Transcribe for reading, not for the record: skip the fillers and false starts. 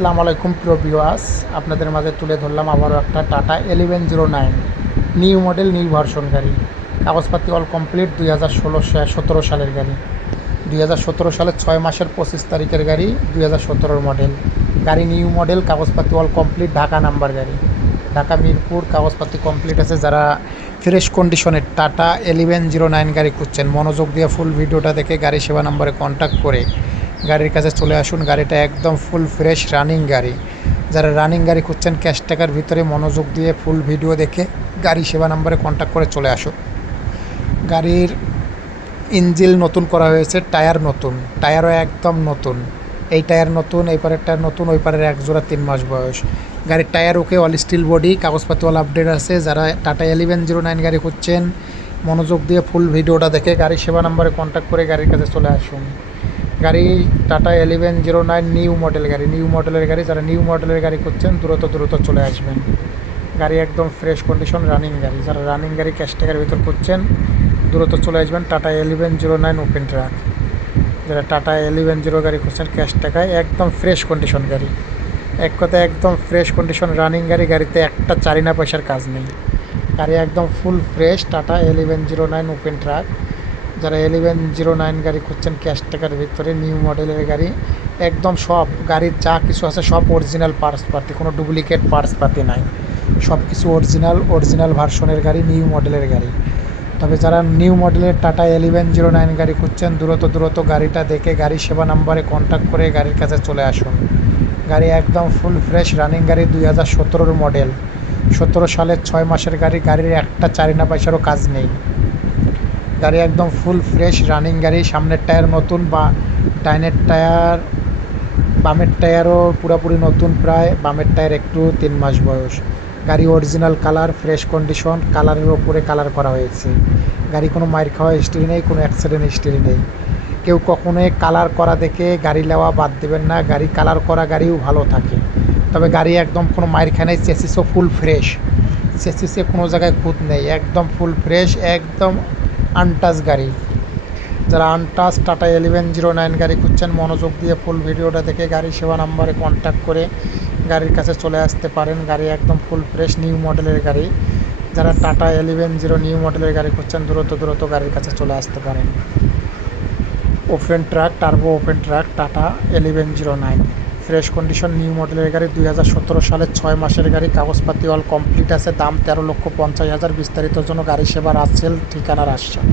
আসসালামু আলাইকুম প্রিয় ভিউয়ার্স, আপনাদের মাঝে তুলে ধরলাম আবারও একটা tata 1109 new model new version গাড়ি। কাগজপাতি অল কমপ্লিট 2017 সালের গাড়ি। 2017 সালের 6 মাসের 25 তারিখের গাড়ি, 2017 মডেল গাড়ি। নিউ মডেল, কাগজপাতি অল কমপ্লিট, ঢাকা নাম্বার গাড়ি, ঢাকা মিরপুর। কাগজপাতি কমপ্লিট আছে। যারা ফ্রেশ কন্ডিশনের টাটা 1109 গাড়ি খুঁজছেন, মনোযোগ দিয়ে ফুল ভিডিওটা দেখে গাড়ি সেবা নম্বরে কন্ট্যাক্ট করে গাড়ির কাছে চলে আসুন। গাড়িটা একদম ফুল ফ্রেশ রানিং গাড়ি। যারা রানিং গাড়ি খুঁজছেন ক্যাশ টাকার ভিতরে, মনোযোগ দিয়ে ফুল ভিডিও দেখে গাড়ি সেবা নম্বরে কন্ট্যাক্ট করে চলে আসুন। গাড়ির ইঞ্জিন নতুন করা হয়েছে, টায়ার নতুন, টায়ারও একদম নতুন। এই টায়ার নতুন, এই পারের টায়ার নতুন, ওই পারের এক জোড়া 3 মাস বয়স। গাড়ির টায়ার ওকে, অল স্টিল বডি, কাগজপাতি অল আপডেট আছে। যারা টাটা 1109 গাড়ি খুঁজছেন, মনোযোগ দিয়ে ফুল ভিডিওটা দেখে গাড়ি সেবা নম্বরে কন্ট্যাক্ট করে গাড়ির কাছে চলে আসুন। গাড়ি টাটা 1109 নিউ মডেল গাড়ি, নিউ মডেলের গাড়ি। যারা নিউ মডেলের গাড়ি খুঁজছেন দ্রুত চলে আসবেন। গাড়ি একদম ফ্রেশ কন্ডিশন রানিং গাড়ি। যারা রানিং গাড়ি ক্যাশ টাকার ভিতর খুঁজছেন দ্রুত চলে আসবেন। Tata 1109 open truck. যারা টাটা 1109 গাড়ি খুঁজছেন ক্যাশ টাকায়, একদম ফ্রেশ কন্ডিশন গাড়ি। এক কথায় একদম ফ্রেশ কন্ডিশন রানিং গাড়ি। গাড়িতে একটা চারিনা পয়সার কাজ নেই। গাড়ি একদম full fresh. Tata 1109 open truck. যারা 1109 গাড়ি খুঁজছেন ক্যাশ টাকার ভিতরে, নিউ মডেলের গাড়ি, একদম সব গাড়ির যা কিছু আছে সব অরিজিনাল পার্টস পাতি, কোনো ডুপ্লিকেট পার্টস পাতি নাই। সব কিছু অরিজিনাল ভার্সনের গাড়ি, নিউ মডেলের গাড়ি। তবে যারা নিউ মডেলের টাটা 1109 গাড়ি খুঁজছেন দ্রুত গাড়িটা দেখে গাড়ি সেবা নাম্বারে কন্ট্যাক্ট করে গাড়ির কাছে চলে আসুন। গাড়ি একদম ফুল ফ্রেশ রানিং গাড়ি, 2017 মডেল, 17 সালের 6 মাসের গাড়ি। গাড়ির একটা চারিনা পয়সারও কাজ নেই। গাড়ি একদম ফুল ফ্রেশ রানিং গাড়ি। সামনের টায়ার নতুন, বা ডাইনের টায়ার, বামের টায়ারও পুরোপুরি নতুন প্রায়, বামের টায়ার একটু 3 মাস বয়স। গাড়ি অরিজিনাল কালার, ফ্রেশ কন্ডিশন, কালারের ওপরে কালার করা হয়েছে। গাড়ি কোনো মাইর খাওয়া হিস্ট্রি নেই, কোনো অ্যাক্সিডেন্ট হিস্ট্রি নেই। কেউ কখনোই কালার করা দেখে গাড়ি নেওয়া বাদ দেবেন না। গাড়ি কালার করা গাড়িও ভালো থাকে, তবে গাড়ি একদম কোনো মাইর খায় নাই। চেসিসও ফুল ফ্রেশ, চেসিসে কোনো জায়গায় খুঁত নেই, একদম ফুল ফ্রেশ, একদম আনটাচ গাড়ি। যারা আনটাচ টাটা 1109 গাড়ি খুঁজছেন, মনোযোগ দিয়ে ফুল ভিডিওটা দেখে গাড়ি সেবা নাম্বারে কন্ট্যাক্ট করে গাড়ির কাছে চলে আসতে পারেন। গাড়ি একদম ফুল ফ্রেশ নিউ মডেলের গাড়ি। যারা টাটা 1109 নিউ মডেলের গাড়ি খুঁজছেন দ্রুত গাড়ির কাছে চলে আসতে পারেন। Open truck, turbo open truck, tata 1109 fresh condition new মডেলের গাড়ি। 2017 সালের 6 মাসের গাড়ি। কাগজপাতি অল কমপ্লিট আছে। দাম 13,50,000। বিস্তারিতর জন্য গাড়ি সেবা রাজশাহী, ঠিকানা রাজশাহী।